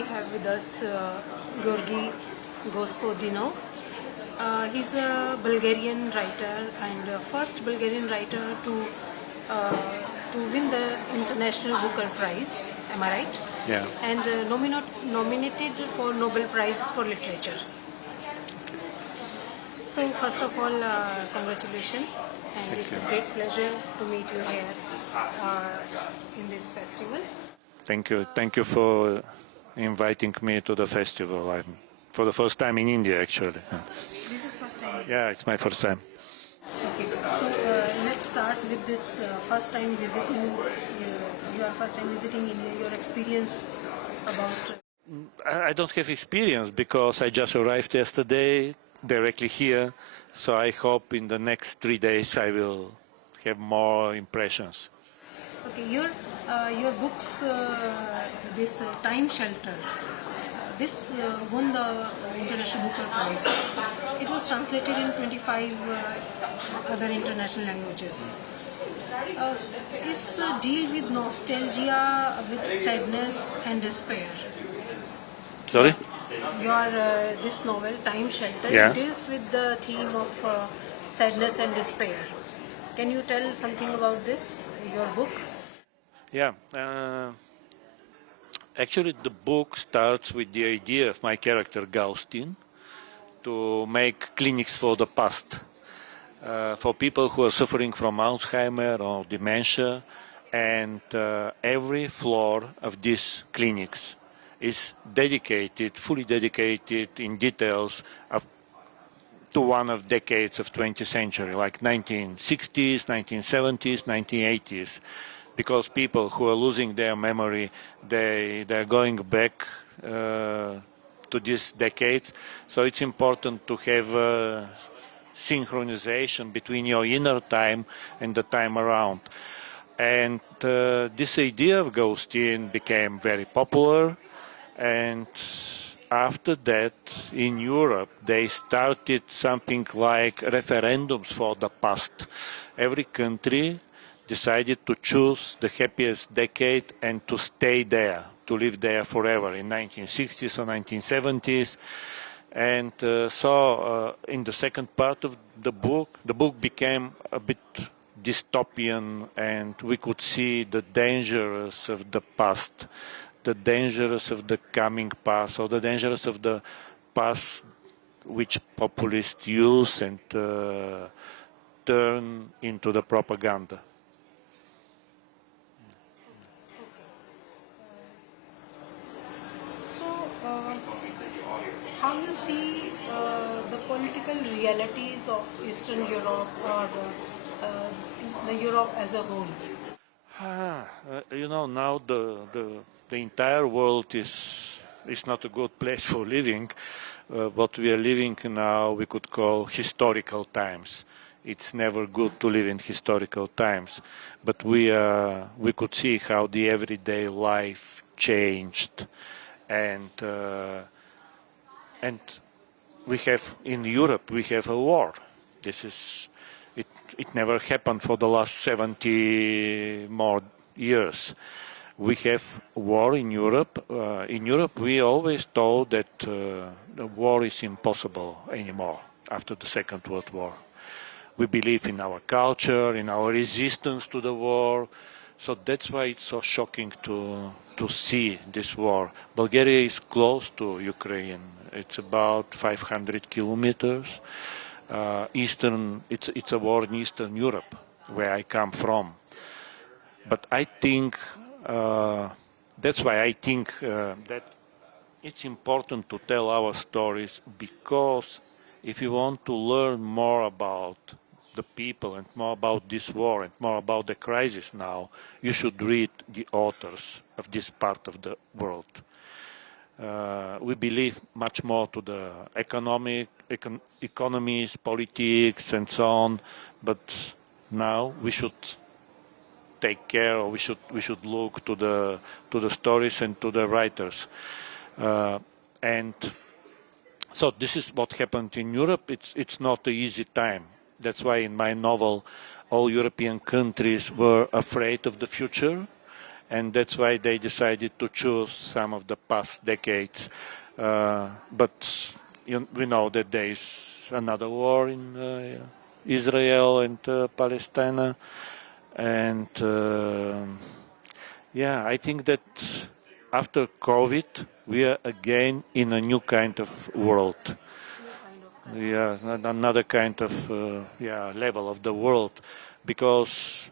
we have with us Georgy Gospodinov. He's a Bulgarian writer and first Bulgarian writer to win the International Booker Prize. Am I right? Yeah. And nominated for Nobel Prize for Literature. So first of all, congratulations, and it's a great pleasure to meet you here in this festival. Thank you for inviting me to the festival. I'm for the first time in India, actually. This is first time? Yeah, it's my first time. Okay, so let's start with this first time visiting. Your first time visiting India, your experience about... I don't have experience because I just arrived yesterday directly here, so I hope in the next 3 days I will have more impressions. Okay, your books, this Time Shelter, this won the International Booker Prize. It was translated in 25 other international languages. This deal with nostalgia, with sadness and despair. Sorry? This novel, Time Shelter, Yeah. deals with the theme of sadness and despair. Can you tell something about this, your book? Yeah. Actually, the book starts with the idea of my character, Gaustin, to make clinics for the past. For people who are suffering from Alzheimer or dementia, and every floor of these clinics is dedicated, fully dedicated in details to one of decades of 20th century, like 1960s, 1970s, 1980s, because people who are losing their memory, they're going back to these decades. So it's important to have synchronization between your inner time and the time around. And this idea of ghosting became very popular. And after that, in Europe, they started something like referendums for the past. Every country decided to choose the happiest decade and to stay there, to live there forever in 1960s or 1970s. And so in the second part of the book became a bit dystopian, and we could see the dangers of the past, the dangers of the coming past, or the dangers of the past which populists use and turn into the propaganda. How you see the political realities of Eastern Europe or the Europe as a whole? Now the entire world is not a good place for living. What we are living now, we could call historical times. It's never good to live in historical times, but we could see how the everyday life changed, and we have in Europe a war. This is it never happened for the last 70 more years. We have war in Europe. In Europe, we always thought that the war is impossible anymore after the Second World War. We believe in our culture, in our resistance to the war. So that's why it's so shocking to see this war. Bulgaria is close to Ukraine. It's about 500 kilometers. It's a war in Eastern Europe, where I come from. But I think that's why I think that it's important to tell our stories, because if you want to learn more about the people and more about this war and more about the crisis now, you should read the authors of this part of the world. We believe much more to the economies, politics, and so on. But now we should take care, or we should look to the stories and to the writers. And so this is what happened in Europe. It's not an easy time. That's why in my novel, all European countries were afraid of the future. and that's why they decided to choose some of the past decades. But we know that there is another war in Israel and Palestine, and yeah, I think that after COVID, we are again in a new kind of world. Yeah, another kind of level of the world, because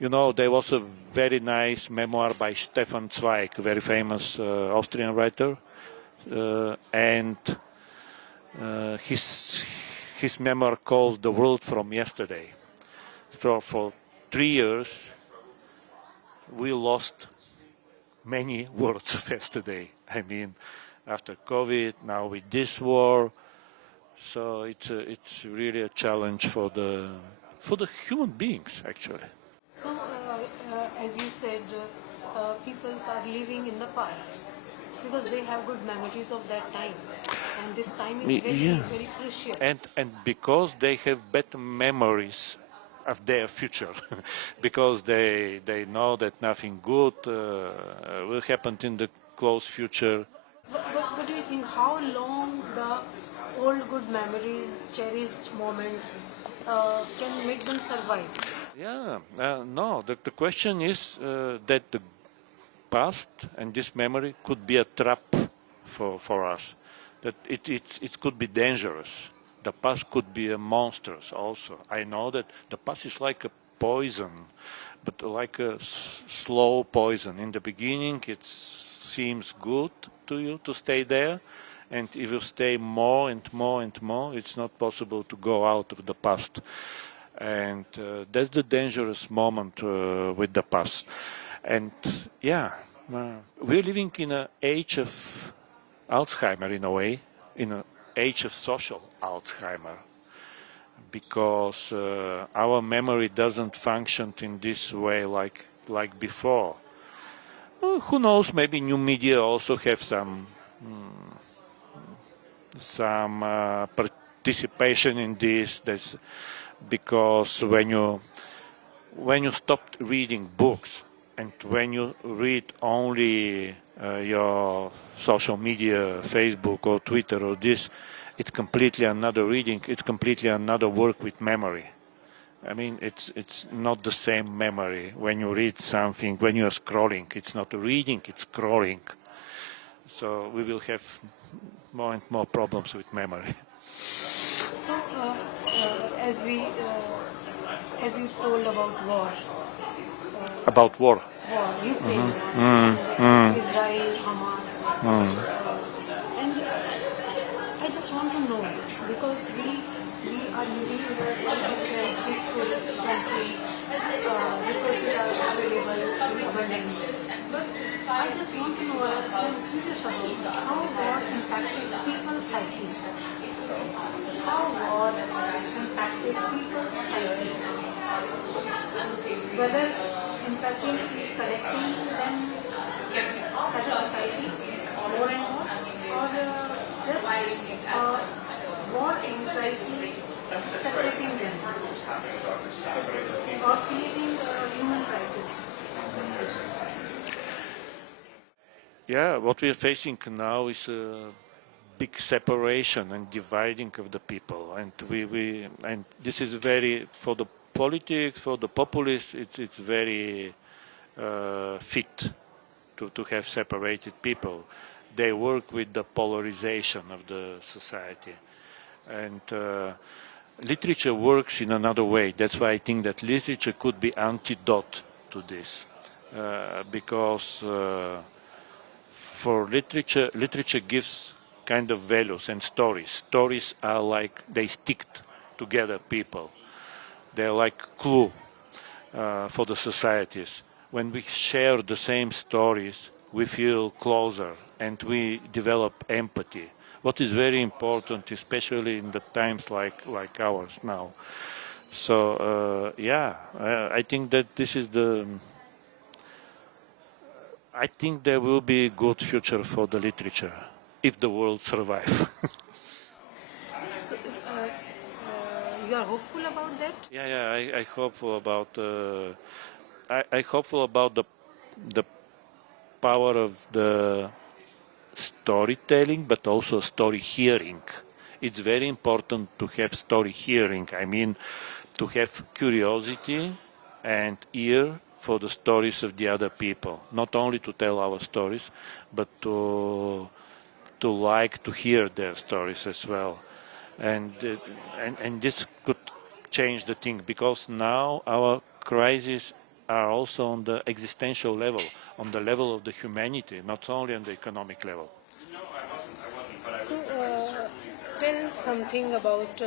there was a very nice memoir by Stefan Zweig, very famous Austrian writer, and his memoir called "The World from Yesterday." So for 3 years, we lost many words of yesterday. I mean, after COVID, now with this war. So it's really a challenge for the human beings, actually. So, as you said, people are living in the past because they have good memories of that time, and this time is very crucial. And because they have better memories of their future, because they know that nothing good will happen in the close future. What do you think? How long the old good memories, cherished moments, can make them survive? Yeah, no, the question is that the past and this memory could be a trap for us, that it could be dangerous. The past could be a monstrous also. I know that the past is like a poison, but like a slow poison. In the beginning it seems good to you to stay there, and if you stay more and more and more, it's not possible to go out of the past. And that's the dangerous moment with the past. And yeah, we're living in an age of Alzheimer, in a way, in an age of social Alzheimer, because our memory doesn't function in this way like before. Who knows? Maybe new media also have some participation in this. That's because when you stop reading books, and when you read only your social media, Facebook or Twitter or this, it's completely another reading. It's completely another work with memory. I mean, it's not the same memory when you read something, when you're scrolling. It's not reading, it's scrolling. So we will have more and more problems with memory. So, as you told about war. About war. War, Ukraine, Israel, Hamas, and I just want to know, because we are living in a very different, peaceful country. Resources are available in abundance, but I just want to know, I'm curious about how war impacted people's psyche. How war impacted people's psyche. Whether impacting is connecting them as a society more and more, or just war anxiety separating them, or creating a human crisis. Yeah, what we are facing now is a big separation and dividing of the people, and and this is very, for the politics, for the populists, it's very fit to have separated people. They work with the polarization of the society, and literature works in another way. That's why I think that literature could be antidote to this, because for literature gives kind of values and stories. Stories are like, they stick together people. They're like clue for the societies. When we share the same stories, we feel closer and we develop empathy. What is very important, especially in the times like ours now. So I think that this is I think there will be a good future for the literature if the world survives. So, you are hopeful about that? I hopeful about I hopeful about the power of the storytelling, but also story hearing. It's very important to have story hearing. I mean, to have curiosity and ear for the stories of the other people. Not only to tell our stories, but to like to hear their stories as well. And this could change the thing, because now our crises are also on the existential level, on the level of the humanity, not only on the economic level. So, tell something about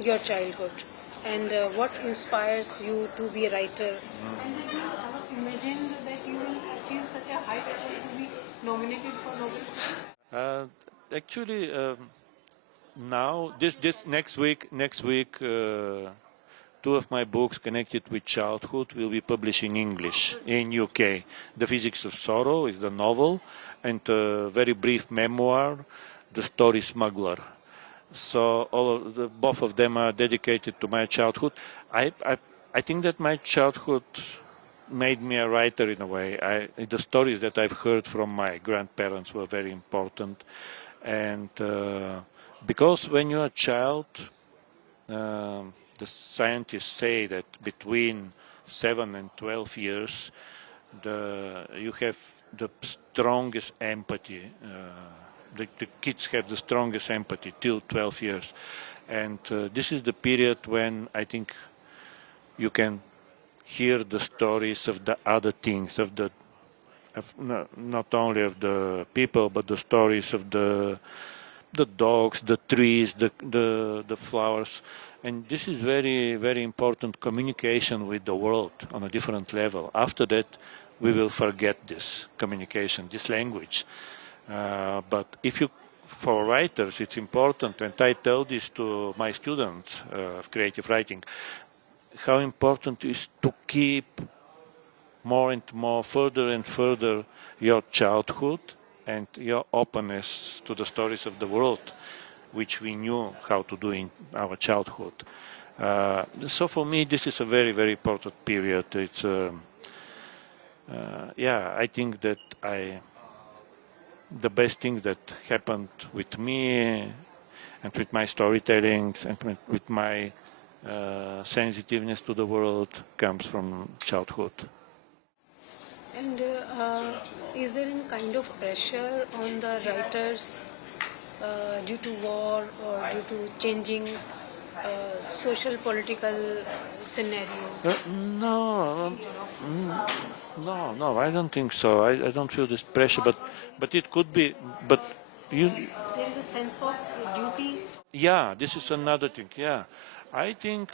your childhood and what inspires you to be a writer. And did you ever imagine that you will achieve such a high score to be nominated for Nobel Prize? Actually, now this next week, two of my books connected with childhood will be published in English in UK. The Physics of Sorrow is the novel, and a very brief memoir, The Story Smuggler. So both of them are dedicated to my childhood. I think that my childhood made me a writer in a way. The stories that I've heard from my grandparents were very important, and because when you're a child, the scientists say that between 7 and 12 years, you have the strongest empathy. The kids have the strongest empathy till 12 years. And this is the period when I think you can hear the stories of the other things, not only of the people, but the stories of the dogs, the trees, the flowers. And this is very, very important communication with the world on a different level. After that, we will forget this communication, this language. But for writers, it's important, and I tell this to my students of creative writing, how important it is to keep more and more, further and further, your childhood and your openness to the stories of the world, which we knew how to do in our childhood. So for me, this is a very, very important period. It's, I think that the best thing that happened with me and with my storytelling and with my sensitiveness to the world comes from childhood. And is there any kind of pressure on the writers due to war or due to changing social political scenario? No, I don't think so. I don't feel this pressure, but it could be. But There is a sense of duty. Yeah, this is another thing. Yeah, I think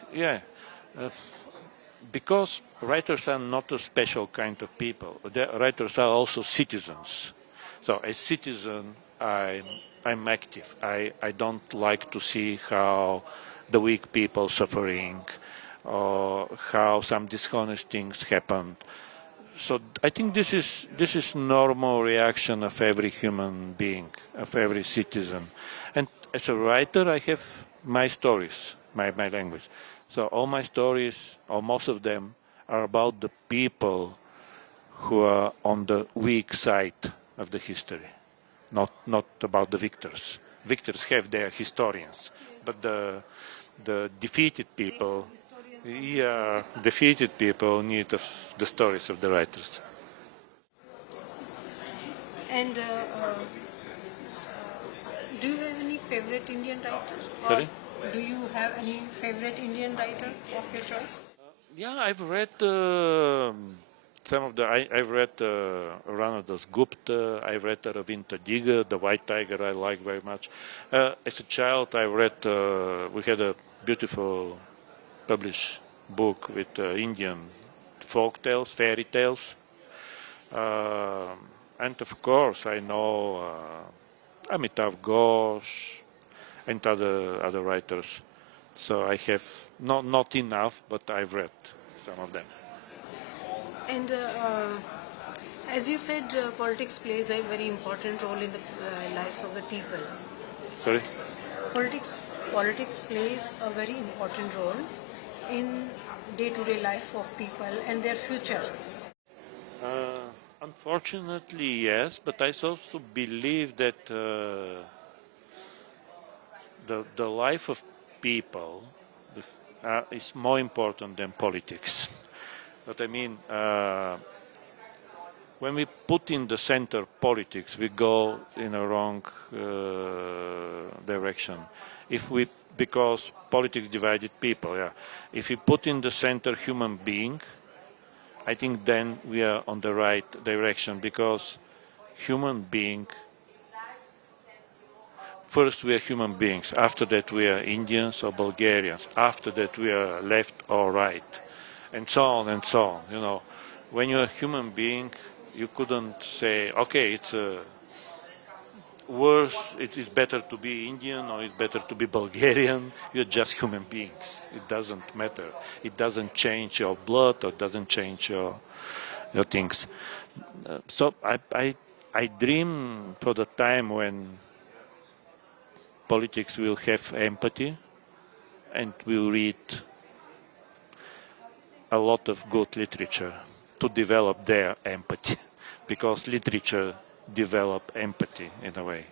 because writers are not a special kind of people. The writers are also citizens. So as citizen, I'm active. I don't like to see how the weak people suffering or how some dishonest things happen. So I think this is normal reaction of every human being, of every citizen. And as a writer, I have my stories, my language. So all my stories, or most of them, are about the people who are on the weak side of the history, not about the victors. Victors have their historians, but the defeated people, defeated people need the stories of the writers. And do you have any favorite Indian writer? Sorry? Do you have any favorite Indian writer of your choice? Yeah, I've read some of the. I've read Rana Das Gupta. I've read Ravinta Diga, The White Tiger. I like very much. As a child, I read. We had a beautiful published book with Indian folk tales, fairy tales, and of course I know Amitav Ghosh and other writers. So I have not enough, but I've read some of them. And as you said, politics plays a very important role in the lives of the people. Sorry? Politics plays a very important role in day-to-day life of people and their future. Unfortunately, yes, but I also believe that the life of people is more important than politics. But I mean, when we put in the center politics, we go in a wrong direction. Because politics divided people, yeah. If we put in the center human being, I think then we are on the right direction, because human being, first we are human beings, after that we are Indians or Bulgarians, after that we are left or right, and so on and so on. You know, when you're a human being, you couldn't say, okay, it's worse, it is better to be Indian or it's better to be Bulgarian. You're just human beings. It doesn't matter. It doesn't change your blood or doesn't change your things. So I dream for the time when politics will have empathy and will read a lot of good literature to develop their empathy, because literature develop empathy in a way.